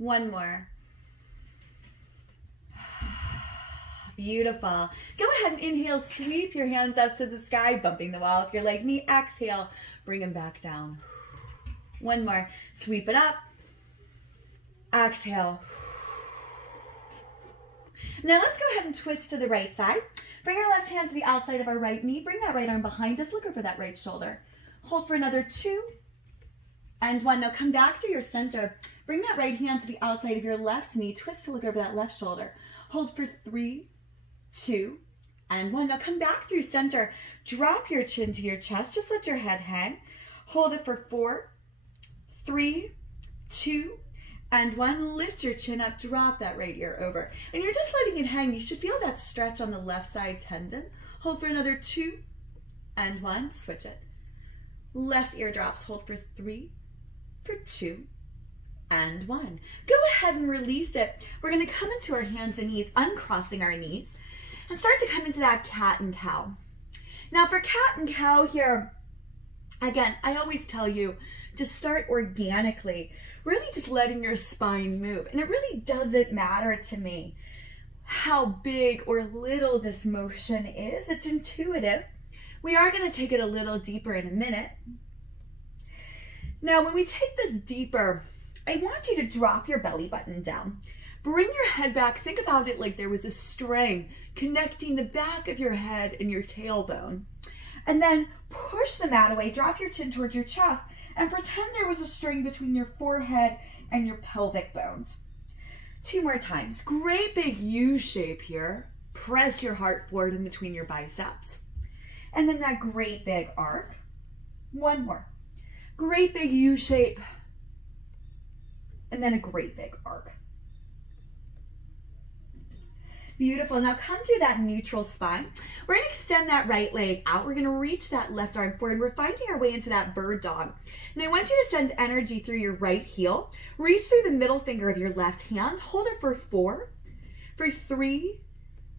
One more. Beautiful. Go ahead and inhale, sweep your hands up to the sky, bumping the wall. If you're like me, exhale, bring them back down. One more. Sweep it up. Exhale. Now let's go ahead and twist to the right side. Bring our left hand to the outside of our right knee. Bring that right arm behind us. Look over that right shoulder. Hold for another 2 and 1. Now come back through your center. Bring that right hand to the outside of your left knee. Twist to look over that left shoulder. Hold for 3, 2, and 1. Now come back through center. Drop your chin to your chest. Just let your head hang. Hold it for 4, 3, 2, and 1. Lift your chin up. Drop that right ear over. And you're just letting it hang. You should feel that stretch on the left side tendon. Hold for another 2 and 1. Switch it. Left ear drops. Hold for 3, for 2, and 1. Go ahead and release it. We're going to come into our hands and knees, uncrossing our knees, and start to come into that cat and cow. Now for cat and cow here, again, I always tell you to start organically, really just letting your spine move. And it really doesn't matter to me how big or little this motion is. It's intuitive. We are going to take it a little deeper in a minute. Now, when we take this deeper, I want you to drop your belly button down. Bring your head back. Think about it like there was a string connecting the back of your head and your tailbone. And then push the mat away. Drop your chin towards your chest and pretend there was a string between your forehead and your pelvic bones. 2 more times. Great big U shape here. Press your heart forward in between your biceps. And then that great big arc. 1 more. Great big U shape. And then a great big arc. Beautiful. Now come through that neutral spine. We're going to extend that right leg out. We're going to reach that left arm forward. We're finding our way into that bird dog. And I want you to send energy through your right heel. Reach through the middle finger of your left hand. Hold it for 4, for 3,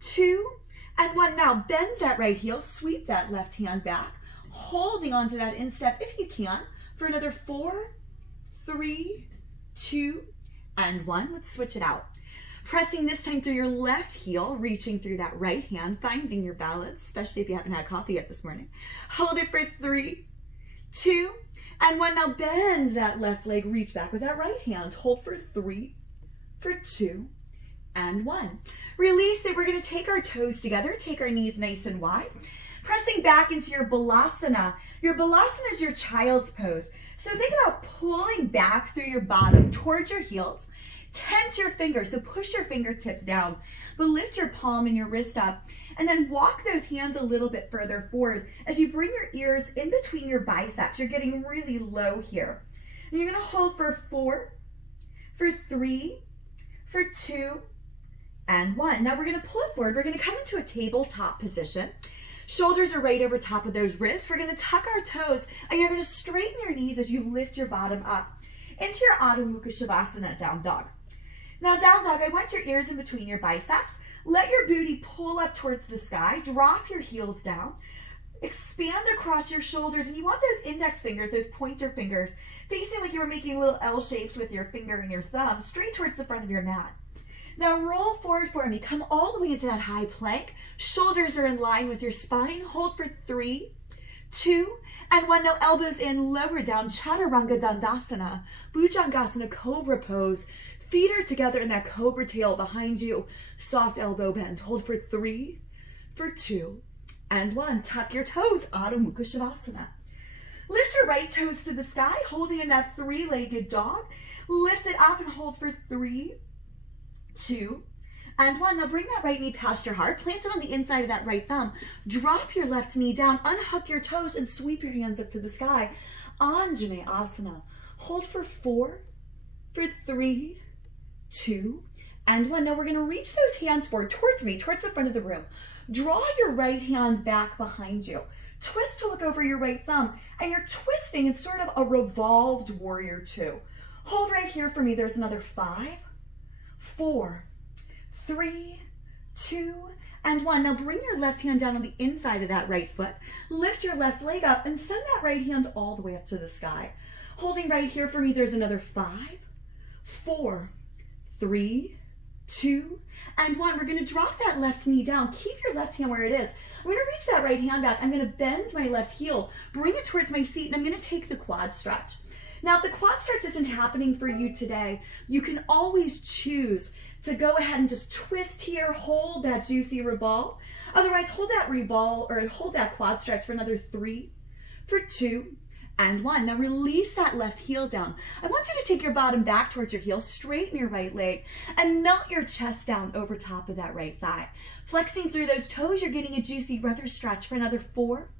2, and 1. Now bend that right heel. Sweep that left hand back. Holding onto that instep if you can. For another 4, 3, 2, and 1. Let's switch it out. Pressing this time through your left heel, reaching through that right hand, finding your balance, especially if you haven't had coffee yet this morning. Hold it for 3, 2, and 1. Now bend that left leg, reach back with that right hand. Hold for 3, for 2, and 1. Release it. We're going to take our toes together, take our knees nice and wide. Pressing back into your balasana. Your balasana is your child's pose. So think about pulling back through your bottom towards your heels. Tense your fingers, so push your fingertips down, but lift your palm and your wrist up, and then walk those hands a little bit further forward as you bring your ears in between your biceps. You're getting really low here. And you're going to hold for 4, for 3, for 2, and 1. Now we're going to pull it forward. We're going to come into a tabletop position. Shoulders are right over top of those wrists. We're going to tuck our toes, and you're going to straighten your knees as you lift your bottom up into your Adho Mukha Shavasana, down dog. Now down dog, I want your ears in between your biceps. Let your booty pull up towards the sky. Drop your heels down. Expand across your shoulders. And you want those index fingers, those pointer fingers, facing like you were making little L shapes with your finger and your thumb, straight towards the front of your mat. Now roll forward for me. Come all the way into that high plank. Shoulders are in line with your spine. Hold for 3, 2, and 1. Now elbows in, lower down. Chaturanga Dandasana. Bhujangasana, cobra pose. Feet are together in that cobra tail behind you. Soft elbow bend. Hold for 3, for 2, and 1. Tuck your toes. Adho Mukha Shavasana. Lift your right toes to the sky, holding in that 3-legged dog. Lift it up and hold for 3, 2, and 1. Now bring that right knee past your heart. Plant it on the inside of that right thumb. Drop your left knee down. Unhook your toes and sweep your hands up to the sky. Anjane Asana. Hold for 4, for 3, 2, and 1. Now we're going to reach those hands forward towards me, towards the front of the room. Draw your right hand back behind you. Twist to look over your right thumb, and you're twisting in sort of a revolved warrior 2. Hold right here for me. There's another 5, 4, 3, 2, and 1. Now bring your left hand down on the inside of that right foot. Lift your left leg up and send that right hand all the way up to the sky. Holding right here for me, there's another 5, 4, 3, 2, and 1. We're gonna drop that left knee down. Keep your left hand where it is. I'm gonna reach that right hand back. I'm gonna bend my left heel, bring it towards my seat, and I'm gonna take the quad stretch. Now, if the quad stretch isn't happening for you today, you can always choose to go ahead and just twist here, hold that juicy revolve. Otherwise, hold that revolve or hold that quad stretch for another 3, for 2, and 1. Now release that left heel down. I want you to take your bottom back towards your heel, straighten your right leg, and melt your chest down over top of that right thigh. Flexing through those toes, you're getting a juicy runner stretch for another 4,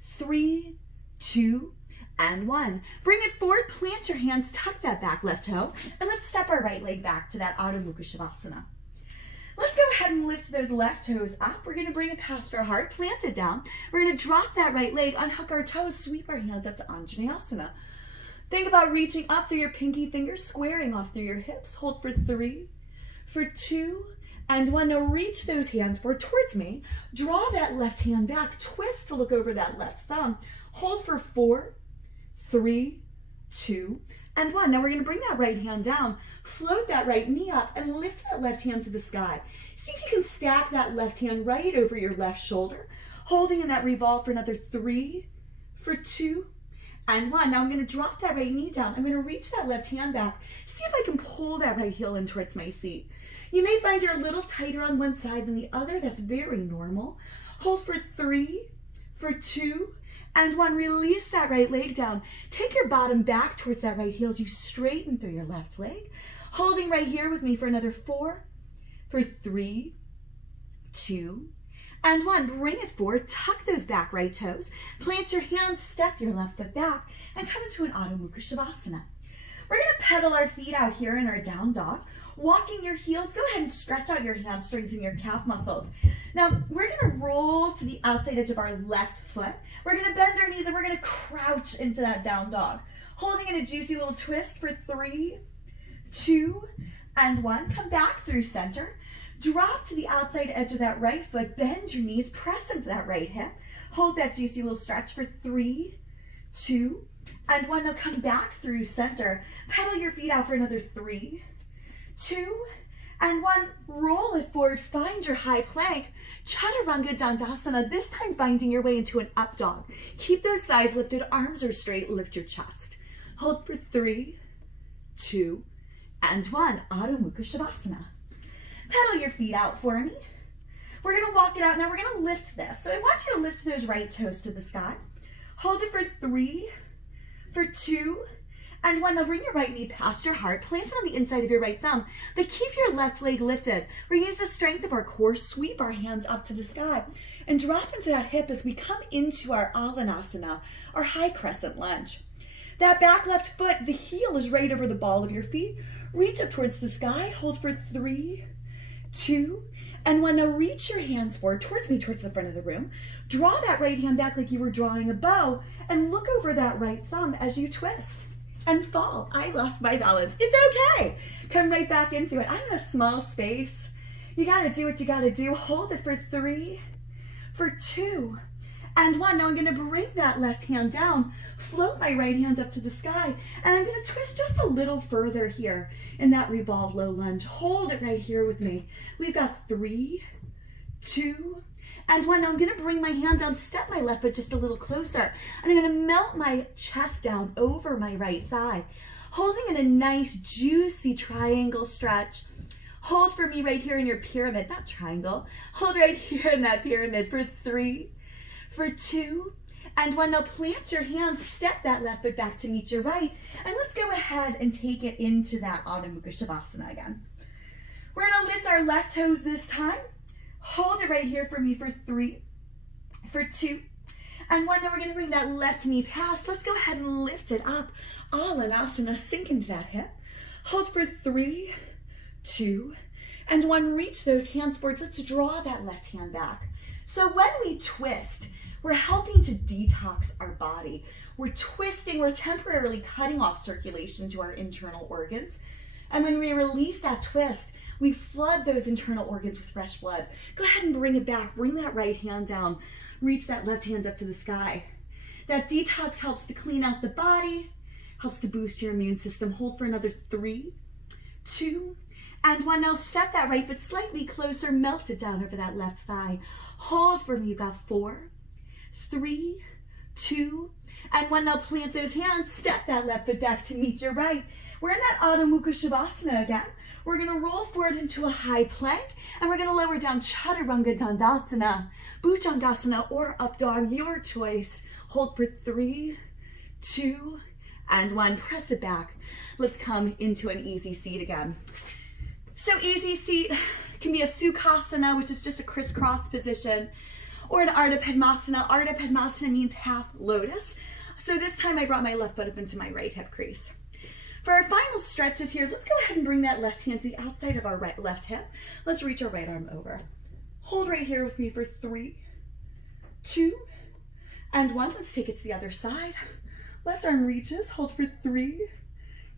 3, 2, and 1. Bring it forward, plant your hands, tuck that back left toe, and let's step our right leg back to that Adho Mukha Shavasana. Let's go ahead and lift those left toes up. We're gonna bring it past our heart, plant it down. We're gonna drop that right leg, unhook our toes, sweep our hands up to Anjaneyasana. Think about reaching up through your pinky fingers, squaring off through your hips. Hold for 3, for 2, and 1. Now reach those hands forward towards me. Draw that left hand back, twist to look over that left thumb. Hold for 4, 3, 2, and 1. Now we're gonna bring that right hand down, float that right knee up, and lift that left hand to the sky. See if you can stack that left hand right over your left shoulder, holding in that revolve for another 3, for 2, and 1. Now I'm gonna drop that right knee down. I'm gonna reach that left hand back. See if I can pull that right heel in towards my seat. You may find you're a little tighter on one side than the other. That's very normal. Hold for 3, for 2, and 1. Release that right leg down. Take your bottom back towards that right heel as you straighten through your left leg. Holding right here with me for another 4, for 3, 2, and 1. Bring it forward, tuck those back right toes, plant your hands, step your left foot back, and come into an Adho Mukha Shavasana. We're gonna pedal our feet out here in our down dog. Walking your heels, go ahead and stretch out your hamstrings and your calf muscles. Now, we're gonna roll to the outside edge of our left foot. We're gonna bend our knees and we're gonna crouch into that down dog. Holding in a juicy little twist for 3, 2, and 1. Come back through center. Drop to the outside edge of that right foot. Bend your knees, press into that right hip. Hold that juicy little stretch for 3, 2, and 1. Now come back through center. Pedal your feet out for another 3, 2, and 1. Roll it forward, find your high plank. Chaturanga Dandasana, this time finding your way into an up dog. Keep those thighs lifted, arms are straight, lift your chest. Hold for 3, 2, and 1. Adho Mukha Shavasana. Pedal your feet out for me. We're gonna walk it out. Now we're gonna lift this. So I want you to lift those right toes to the sky. Hold it for 3, for 2, and 1. Now bring your right knee past your heart, plant it on the inside of your right thumb, but keep your left leg lifted. We use the strength of our core, sweep our hands up to the sky, and drop into that hip as we come into our Avanasana, our high crescent lunge. That back left foot, the heel is right over the ball of your feet. Reach up towards the sky, hold for 3, 2, and 1. Now reach your hands forward towards me, towards the front of the room. Draw that right hand back like you were drawing a bow, and look over that right thumb as you twist and fall. I lost my balance. It's okay. Come right back into it. I'm in a small space. You gotta do what you gotta do. Hold it for 3, for 2, and 1. Now I'm gonna bring that left hand down, float my right hand up to the sky, and I'm gonna twist just a little further here in that revolve low lunge. Hold it right here with me. We've got 3, 2, and 1. Now I'm gonna bring my hand down, step my left foot just a little closer, and I'm gonna melt my chest down over my right thigh, holding in a nice juicy triangle stretch. Hold for me right here in your pyramid, not triangle. Hold right here in that pyramid for 3, for 2, and 1. Now plant your hands, step that left foot back to meet your right, and let's go ahead and take it into that Adho Mukha Shavasana again. We're gonna lift our left toes this time. Hold it right here for me for 3, for 2, and 1. Now we're gonna bring that left knee past. Let's go ahead and lift it up. Alanasana, sink into that hip. Hold for 3, 2, and 1. Reach those hands forward. Let's draw that left hand back. So when we twist, we're helping to detox our body. We're twisting, we're temporarily cutting off circulation to our internal organs. And when we release that twist, we flood those internal organs with fresh blood. Go ahead and bring it back. Bring that right hand down. Reach that left hand up to the sky. That detox helps to clean out the body, helps to boost your immune system. Hold for another 3, 2, And one. Now step that right foot slightly closer, melt it down over that left thigh. Hold for me. You got 4, 3, 2, and one. Now plant those hands, step that left foot back to meet your right. We're in that Adho Mukha Shavasana again. We're gonna roll forward into a high plank, and we're gonna lower down Chaturanga Dandasana, Bhujangasana, or up dog, your choice. Hold for 3, 2, and 1. Press it back. Let's come into an easy seat again. So easy seat can be a Sukhasana, which is just a crisscross position, or an Ardha Padmasana. Ardha Padmasana means half lotus. So this time I brought my left foot up into my right hip crease. For our final stretches here, let's go ahead and bring that left hand to the outside of our left hip. Let's reach our right arm over. Hold right here with me for 3, 2, and 1. Let's take it to the other side. Left arm reaches, hold for 3,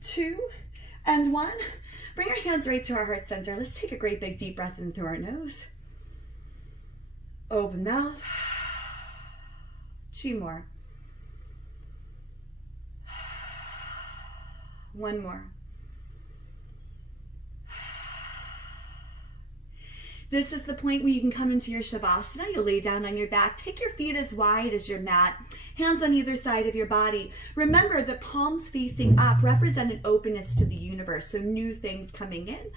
2, and 1. Bring our hands right to our heart center. Let's take a great big deep breath in through our nose. Open mouth. 2 more. 1 more. This is the point where you can come into your Shavasana. You lay down on your back. Take your feet as wide as your mat. Hands on either side of your body. Remember, the palms facing up represent an openness to the universe, so new things coming in.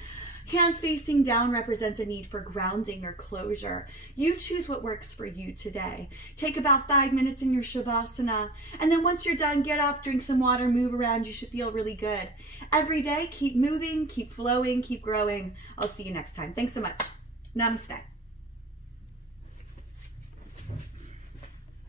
Hands facing down represents a need for grounding or closure. You choose what works for you today. Take about 5 minutes in your Shavasana, and then once you're done, get up, drink some water, move around. You should feel really good. Every day, keep moving, keep flowing, keep growing. I'll see you next time. Thanks so much. Namaste.